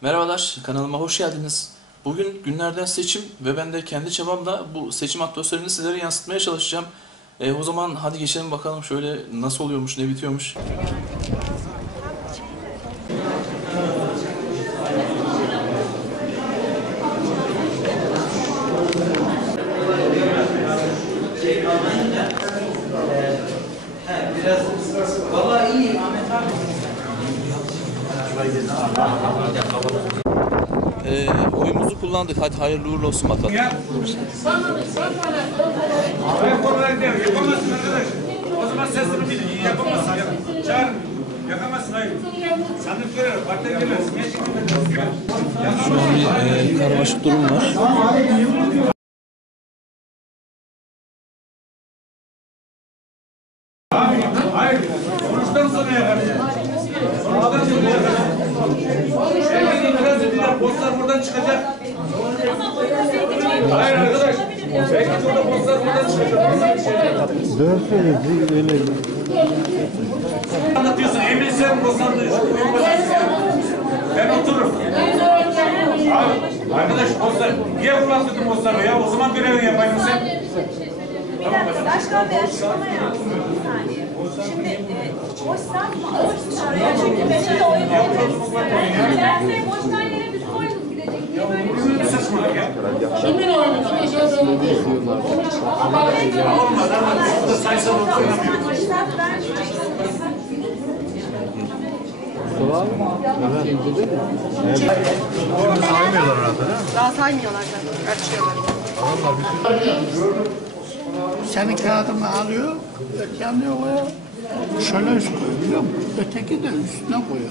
Merhabalar, kanalıma hoş geldiniz. Bugün günlerden seçim ve ben de kendi çabamla bu seçim atmosferini sizlere yansıtmaya çalışacağım. E, o zaman hadi geçelim bakalım şöyle nasıl oluyormuş, ne bitiyormuş. E, oyumuzu kullandık, hadi hayırlı uğurlu olsun bakalım. Ayak olarak değil, yapamazsın arkadaş. O zaman sesini bil, iyi yapamazsın. Yap. Çağır. Yakamazsın, hayır. Sandık görer, parti gelir. Niye çekilmedin? Şu an bir e, karmaşık durum var. Hayır. Konuştan sonra yakarsın. Ondan sonra yakarsın. Herkes itiraz ediyor. Postlar buradan çıkacak. Hayır arkadaş. Belki burada postlar buradan çıkacak. Dönseniz öyle Anlatıyorsun. Emin sen postlar Ben otururum. Abi, arkadaş postlar. Niye kullandırdın postları ya? O zaman görevini yapayım sen. Bir dakika, başkan bir açıklama yapsın. Bir saniye. Şimdi e, boş satma, boş çağırıyor çünkü beşe de oyun olacak. Yani boştan yere bizim oyunumuz gidecek diye böyle bir şey Ne saçmalık? Kimin oyunu? Değil. Burada sayısal oturuyor. Boştan vermeyin. Daha saymıyorlar zaten. Açıyorlar. Senin kağıdını alıyor, öteki koyuyor. Şöyle üst koyuyor biliyor musun? Öteki de üstüne koyuyor.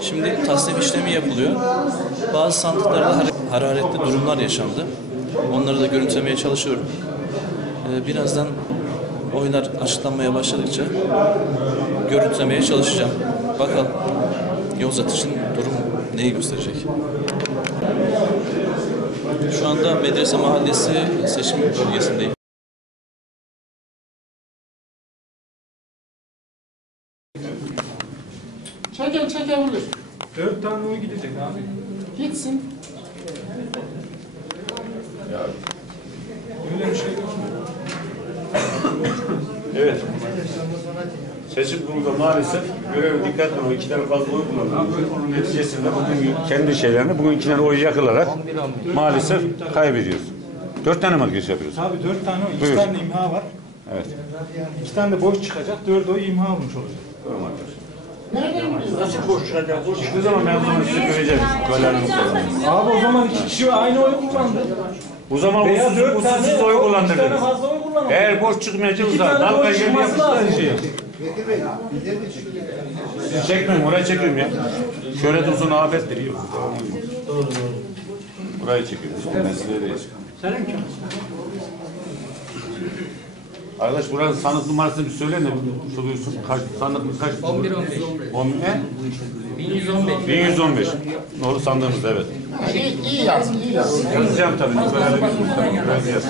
Şimdi tasnif işlemi yapılıyor. Bazı sandıklarda har- hararetli durumlar yaşandı. Onları da görüntülemeye çalışıyorum. E, Birazdan oylar açıklanmaya başladıkça görüntülemeye çalışacağım. Bakalım Yozgat için durum neyi gösterecek? Şu anda Medrese Mahallesi seçim bölgesindeyim. Çekebilir. Dört tane oy gidecek abi. Gitsin. Öyle bir şey yok. Evet. Seçim kurulunda maalesef görev dikkatle o iki tane fazla oy kullandı. Onun neticesinde bugün kendi şeylerini bugün iki tane oy yakılarak maalesef kaybediyoruz. Dört tane mi giriş yapıyoruz? Abi dört tane o, iki Buyur. tane imha var. Evet. İki tane de boş çıkacak, dört oy imha olmuş olacak. Tamam arkadaşlar. Nereden biliyorsun? Çıktığı zaman mevzunu size göreceğiz. Kalanını Abi o zaman iki kişi aynı oy kullandı. Bu zaman Veya usulsüz, dört tane, usulsüz oy kullandırdınız. fazla oy kullandı. Eğer boş çıkmayacak İki uzak. tane Dalga çıkması yapmışlar. lazım. Siz çekmeyin, oraya çekiyorum ya. Şöhret uzun afettir. Yok. Burayı çekiyorum. İşte mesele değil. Arkadaş buranın sandık numarasını bir söyleyin de şu duysun. Kaç, sandık kaç? 11 15. 11 ne? 1115. 1115. Doğru sandığımız evet. İyi, iyi yaz, iyi yaz. Yazacağım tabii. Böyle bir. Yazacağız.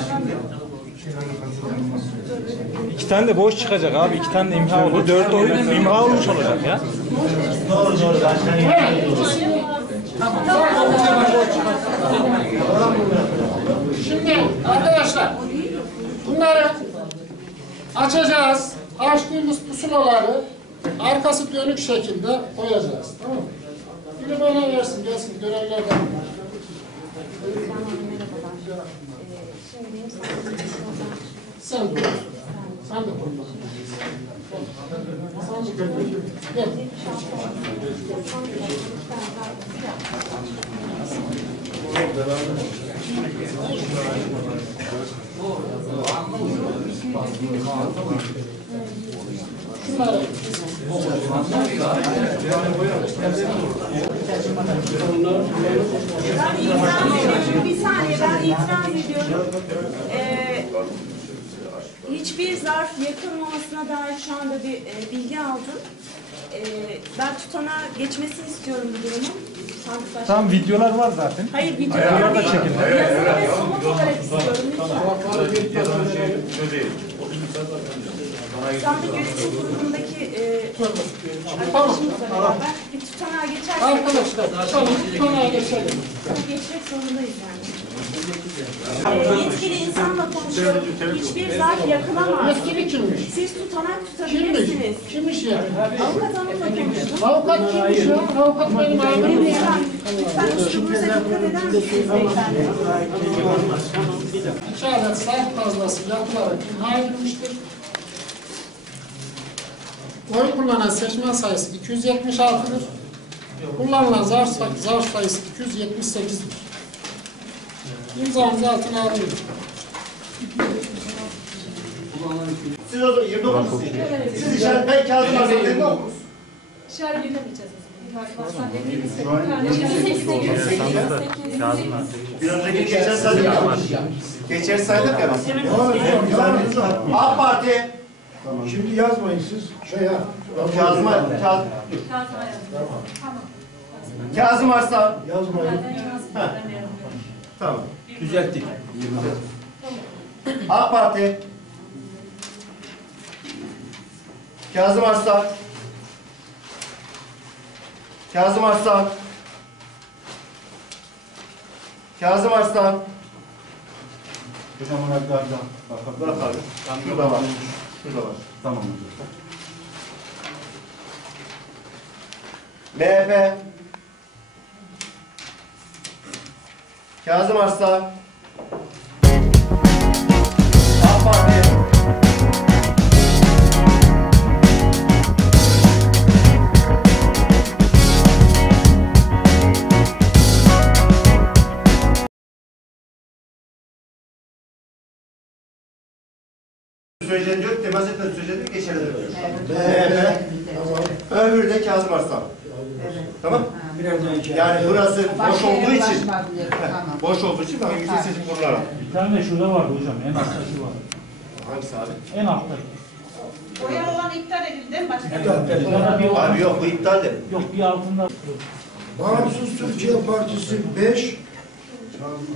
İki tane de boş çıkacak abi, iki tane de imha oldu. Dört oy imha olmuş olacak ya. Şimdi arkadaşlar bunları açacağız. Açtığımız pusulaları arkası dönük şekilde koyacağız. Tamam mı? Biri bana versin, gelsin görevlerden. Sen dur. Sen de koy. Sen de koy. Gel. Şunları. Ben. Bir saniye ben itiraz ediyorum. Hiçbir zarf yakılmamasına dair şu anda bir e, bilgi aldım. Ee, ben tutanağa geçmesini istiyorum bu durumun. Tam videolar var zaten. Hayır videolar değil. Yazılı ve somut olarak istiyorum lütfen. Sandık yönetim kurulundaki e, arkadaşımızla beraber bir tutanağa geçersek Arkadaşlar, konuya geçelim. geçmek zorundayız yani. Yetkili insanla konuşuyorum. Hiçbir zarf yakılamaz. Yetkili kimmiş? Siz tutanak Kimmiş? tutabilirsiniz. Kimmiş yani? Avukat hanımla konuştum. Avukat kimmiş ya? Avukat benim abim ya. Lütfen, lütfen üslubunuza dikkat eder misiniz beyefendi? İşaret sayf fazlası yapılarak imha edilmiştir. Oy kullanan seçmen sayısı 276'dır. Kullanılan zarf, zarf sayısı 278'dir. İmzanızı altına alıyorum. Siz o zaman 29 musunuz? Siz işaret ben kağıdın arkasında okuruz. İşaret edemeyeceğiz Bir önceki geçen saydık ya. Geçen saydık ya. AK Parti. Şimdi yazmayın siz. Şey ya. Kazım Kaz Kazım Arslan. Yazmayın. Tamam. Düzelttik. AK Parti. Kazım Arslan. Kazım Arslan. Kazım Arslan. Hocam ona bir Bırak abi. Şurada var. Şurada var. Tamam. MHP. Kazım Arslan. AK Parti. Söyleyeceğin diyor, temas etmez söyleyeceğin diyor, geçerli diyor. MHP. Öbürü de Kazım Arslan. Yani burası boş olduğu için, boş olduğu için bakın yüksek seçim kurulları. Bir tane de şurada vardı hocam. En altta şu var. Hangisi abi? En altta. Oya olan iptal edildi değil mi başkanım? Burada bir Abi yok bu iptal de. Yok bir altında. Bağımsız Türkiye Partisi 5,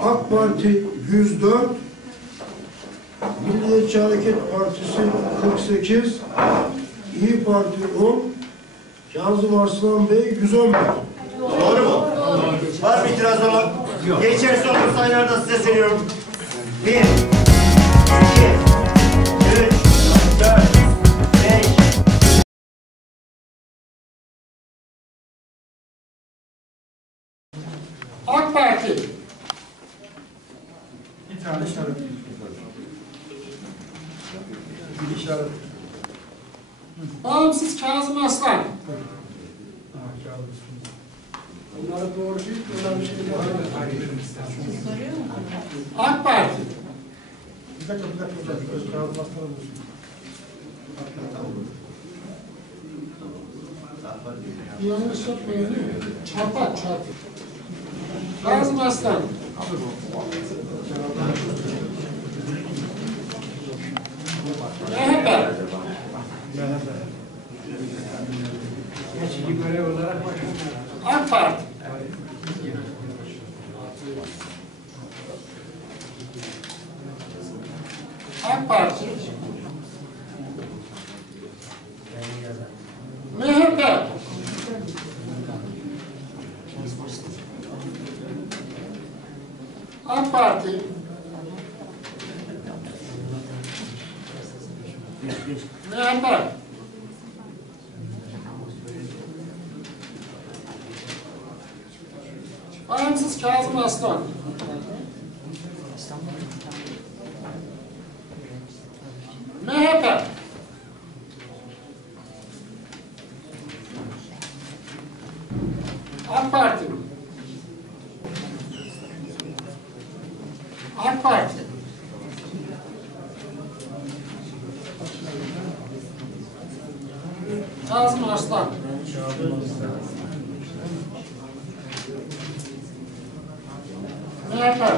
AK Parti 104, Milliyetçi Hareket Partisi 48, İyi Parti 10, Kazım Arslan Bey 111. Var mı itiraz olan? Geçerse olur sayılarda size seviyorum. Bir, iki, üç, dört, beş, AK Parti. Bağımsız Kazım Aslan. Bunları doğru değil, bunlar bir şey değil. AK Parti. Bir dakika, bir dakika hocam. Kazım Aslan olsun. Yanlış yapmayın değil mi? Çarpar, çarpar. Kazım Aslan. MHP. AK Parti. AK Parti. MHP. AK Parti. MHP. Bağımsız Kazım Aslan. MHP. Kazım Arslan. Mehmet.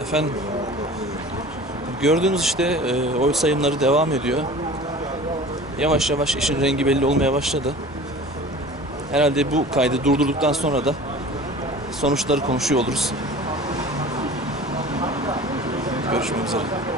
Efendim, gördüğünüz işte e, oy sayımları devam ediyor. Yavaş yavaş işin rengi belli olmaya başladı. Herhalde bu kaydı durdurduktan sonra da sonuçları konuşuyor oluruz. Görüşmek üzere.